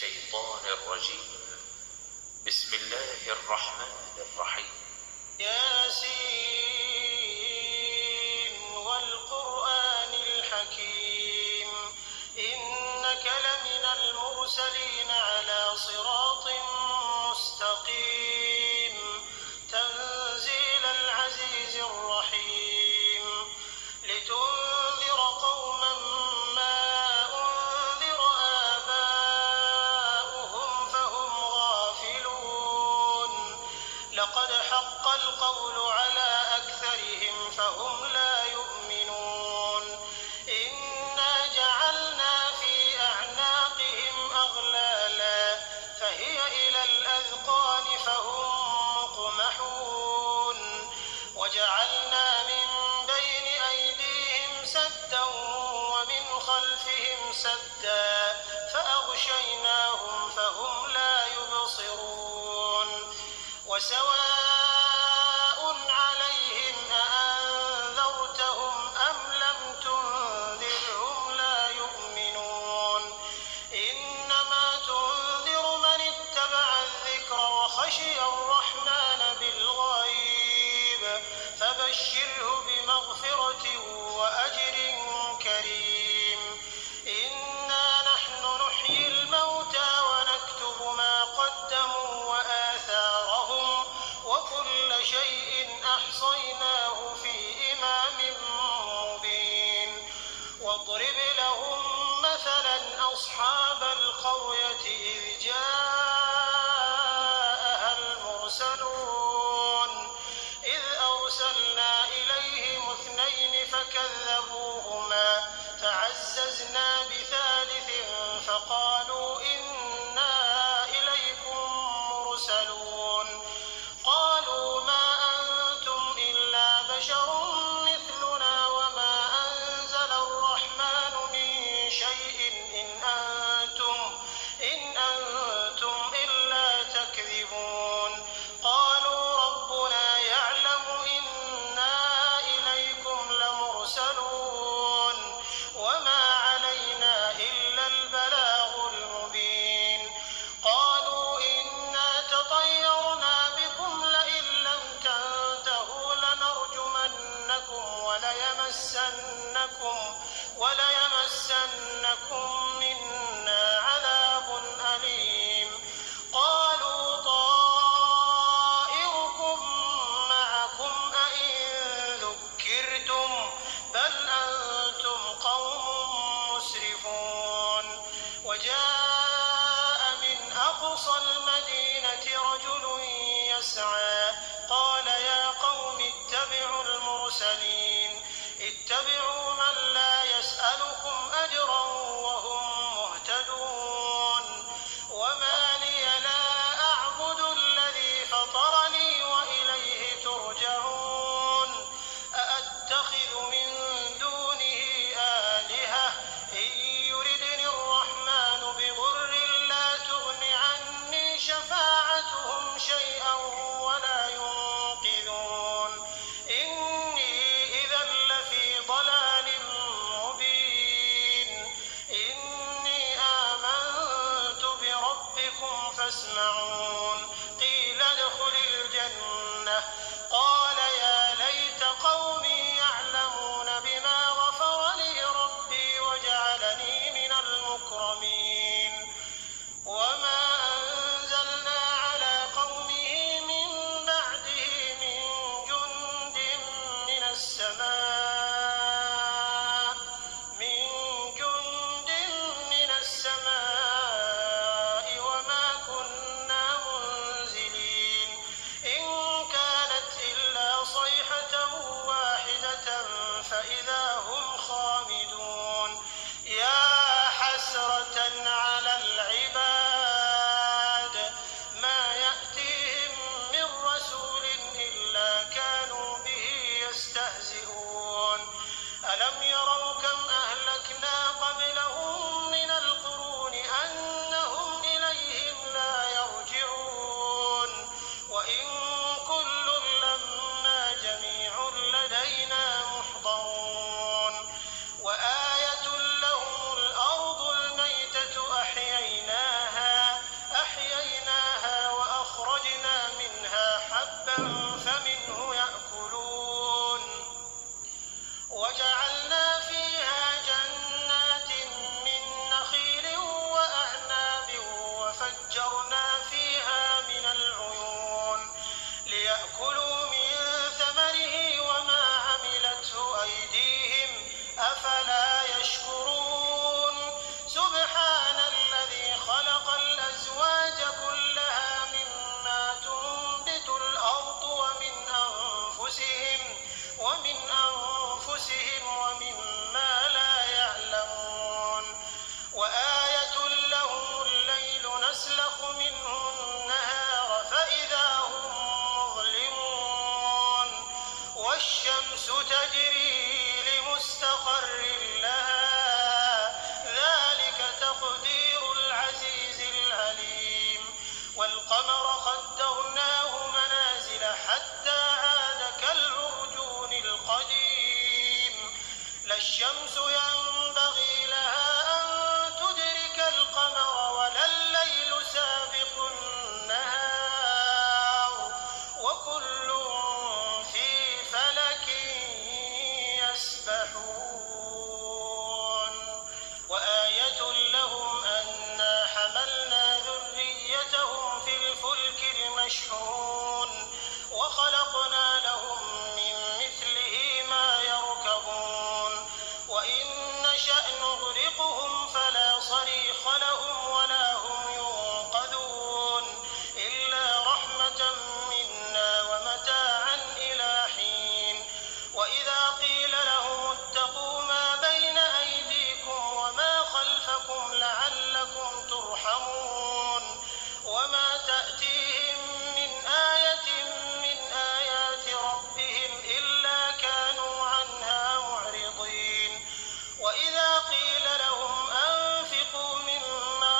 الشيطان الرجيم. بسم الله الرحمن الرحيم. ياسين والقرآن الحكيم إنك لمن المرسلين على صراط مستقيم تنزيل العزيز الرحيم لتنذر قوما ما أنذر آباؤهم فهم غافلون لقد حق القول على أكثرهم فهم لا يؤمنون إنا جعلنا في أعناقهم أغلالا فهي إلى الأذقان فهم مقمحون وجعلنا من بين أيديهم سدا ومن خلفهم سدا فأغشيناهم فهم لا يبصرون وسواء عليهم أأنذرتهم أم لم تنذرهم لا يؤمنون إنما تنذر من اتبع الذكر وخشي الرحمن بالغيب فبشره بمغفرة وأجر كريم إنا نحن نحيي الموتى ونكتب ما قدموا وآثارهم وكل شيء أحصيناه في إمام مبين واضرب لهم مثلا أصحاب القرية إذ جاءها المرسلون إذ أرسلنا إليهم اثنين فكذبوهما فعززنا بثالث فقالوا إنا إليكم مرسلون قالوا ما أنتم إلا بشر مثلنا وما أنزل الرحمن من شيء إن أنتم إلا تكذبون قالوا ربنا يعلم إنا إليكم لمرسلون وما علينا إلا البلاغ المبين قالوا إنا تطيرنا بكم لئن لم تنتهوا لنرجمنكم وليمسنكم منا عذاب أليم قالوا طائركم معكم أئن ذكرتم بل أنتم قوم مسرفون وجاء من أقصى المدينة رجل يسعى قال يا قوم اتبعوا المرسلين اتبعوا من لا يسألكم أجرا وهم مهتدون وما لي لا أعبد الذي فطرني وإليه ترجعون أأتخذ من دونه آلهة إن يردني الرحمن بضر لا تغن عني شفاعتهم شيئا ولا ينقذون إني إذا لفي ضلال مبين إني آمنت بربكم فاسمعون قيل ادخل الجنة قال يا ليت قومي يعلمون بما غفر لي ربي وجعلني من المكرمين وما أنزلنا على قومه من بعده من جند من السماء وما كنا منزلين إن كانت إلا صيحة واحدة فإذا هم خامدون يا حسرة على العباد ما يأتيهم من رسول إلا كانوا به يستهزئون ألم يروا كم أهلكنا قبلهم من القرون أنهم إليهم لا يرجعون وإن كل لما جميع لدينا محضرون وآية لهم الأرض الميتة أحييناها قديم لا الشمس ينبغي لها أن تدرك القمر ولا الليل سابق النهار وكل في فلك يسبحون وآية لهم أنا حملنا ذريتهم في الفلك المشحون وخلقنا لهم من مثله ما يركبون وإن نشأ نغرقهم فلا صريخ لهم ولا هم ينقذون إلا رحمة منا ومتاعا إلى حين وإذا قيل لهم اتقوا ما بين أيديكم وما خلفكم لعلكم ترحمون وما تأتيهم من آية من آيات ربهم إلا كانوا عنها معرضين وإذا قيل لهم أنفقوا مما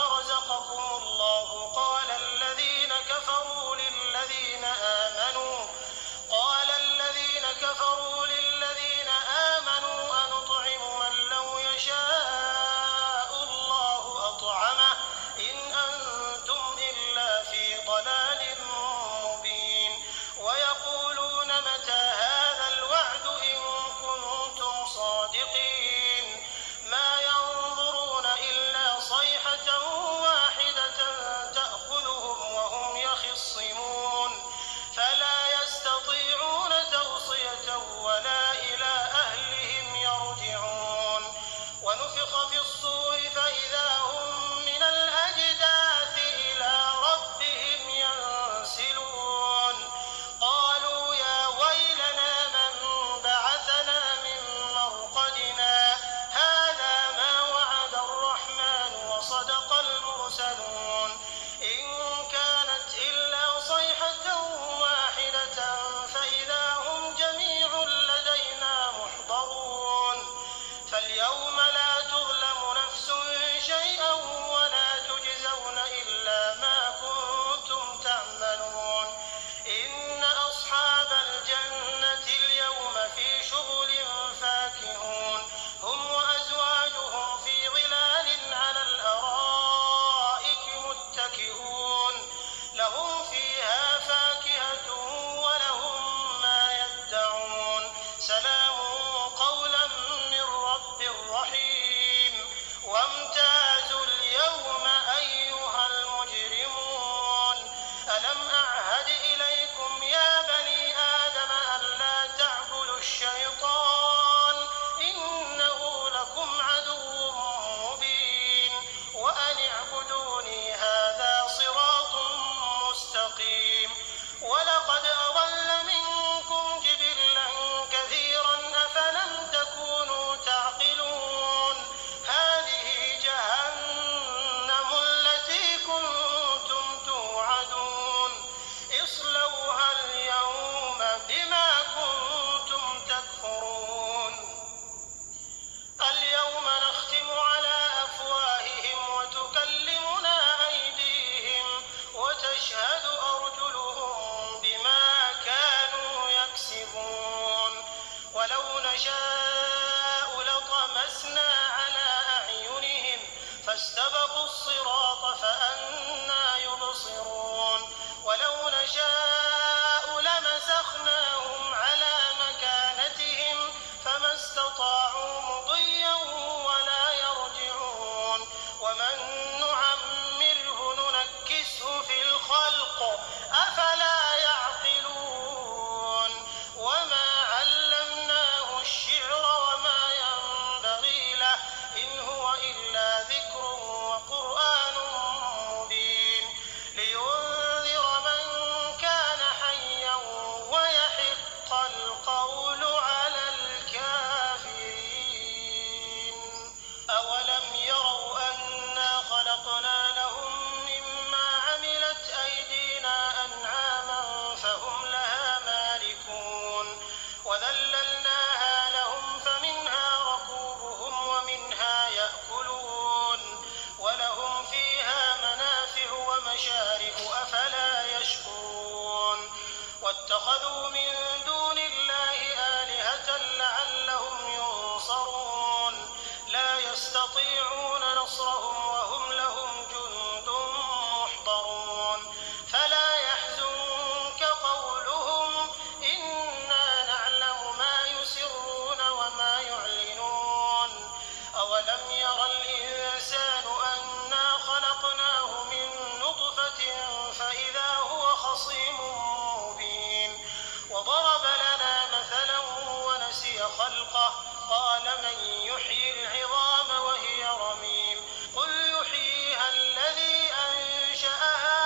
خلقه قال من يحيي العظام وهي رميم قل يحييها الذي أنشأها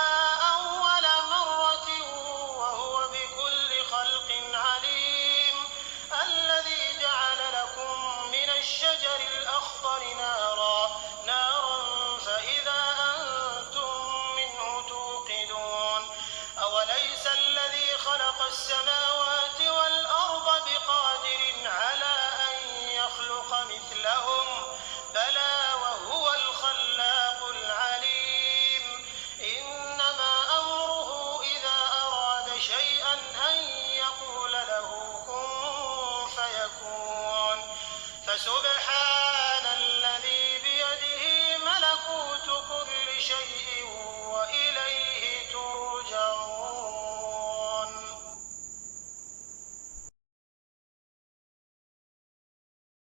أول مرة وهو بكل خلق عليم الذي جعل لكم من الشجر الأخضر نارا فإذا أنتم منه توقدون أوليس الذي خلق السماوات والأرض بقادر على أن يخلق مثلهم بلى وهو الخلاق العليم إنما أمره إذا أراد شيئا أن يقول له كن فيكون فسبحان